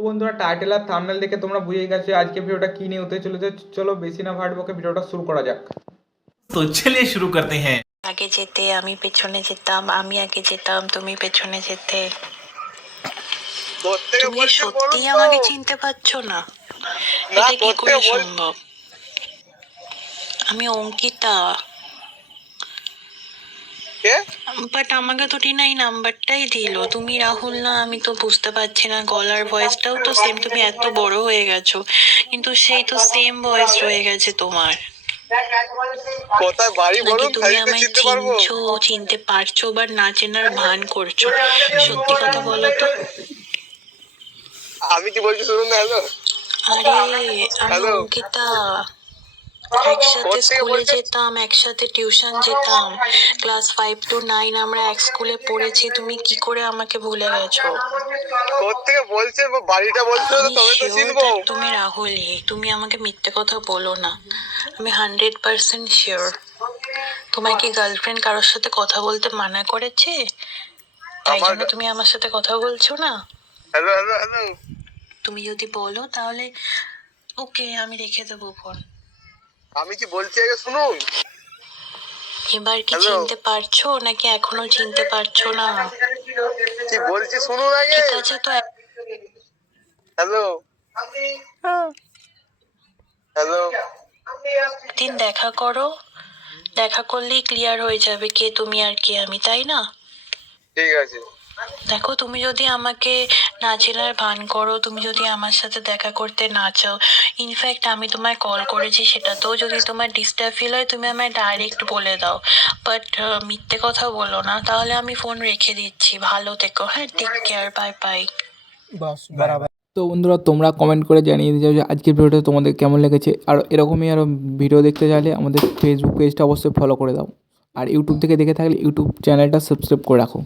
তো বন্ধুরা, টাইটেল আর থাম্বনেল দেখে তোমরা বুঝেই গেছো আজকে ভিডিওটা কি নিয়ে হতে চলেছে। চলো বেশি না ভাট বকে ভিডিওটা শুরু করা যাক। তো চলিए শুরু করতে হ্যাঁ। আগে যেতে আমি পেছনে যেতাম, আমি আগে যেতাম তুমি পেছনে যেতে। তুমি কি সত্যি আমাকে চিনতে পারছো না? এটা কি করে সম্ভব? আমি অঙ্কিতা। বাট আমাকে তো টিনা এই নাম্বারটাই দিল। তুমি রাহুল না? আমি তো বুঝতে পারছি না, গলার ভয়েসটাও তো সেম। তুমি এত বড় হয়ে গেছো কিন্তু সেই তো সেম ভয়েস রয়ে গেছে তোমার। কোথায় বাড়ি নাকি বলুন, তুমি তাই তো আমায় চিনতে পারবো। চিনতে পারছো বা না চেনার ভান করছো? সত্যি কথা বলো তো। আমি কি বলছি শুনুন না। হ্যালো আরে আমি হ্যালো, অঙ্কিতা। একসাথে কোথেকে স্কুলে বলছেন? যেতাম, একসাথে টিউশন যেতাম। ক্লাস 5 to 9 আমরা এক স্কুলে পড়েছি। তুমি কি করে আমাকে ভুলে গেছো? কোথেকে বলছেন? বাড়িটা বলছো আমি তবে তো শিওর চিনবো। দ্যাট তুমি রাহুলই। তুমি আমাকে মিথ্যে কথা বলো না। আমি 100% শিওর। তোমার কি গার্লফ্রেন্ড কারোর সাথে কথা বলতে মানা করেছে, তাই আমার জন্য তুমি আমার সাথে কথা বলছো না? হ্যালো হ্যালো হ্যালো, তুমি যদি বলো তাহলে ওকে, আমি রেখে দেবো ফোন। আমি কি বলছি আগে শুনুন। এবার কি হ্যালো, চিনতে পারছো নাকি এখনো চিনতে পারছো না? কি বলছি শুনুন আগে। ঠিক আছে তো হ্যালো হ্যালো, একদিন দেখা করো। দেখা করলেই ক্লিয়ার হয়ে যাবে কে তুমি আর কে আমি, তাই না? ঠিক আছে। দেখো, তুমি যদি আমাকে না চেনার ভান করো, তুমি যদি আমার সাথে দেখা করতে না চাও, ইনফ্যাক্ট আমি তোমায় কল করেছি সেটাতেও যদি তোমার ডিস্টার্ব ফিল হয়, তুমি আমায় ডাইরেক্ট বলে দাও। বাট মিথ্যে কথা বলো না। তাহলে আমি ফোন রেখে দিচ্ছি। ভালো থেকো। হ্যাঁ, টেক কেয়ার। Bye bye. তো বন্ধুরা, তোমরা কমেন্ট করে জানিয়ে দিও যে আজকের ভিডিওটা তোমাদের কেমন লেগেছে। আর এরকমই আরও ভিডিও দেখতে চাইলে আমাদের ফেসবুক পেজটা অবশ্যই ফলো করে দাও। আর ইউটিউব থেকে দেখে থাকলে ইউটিউব চ্যানেলটা সাবস্ক্রাইব করে রাখো।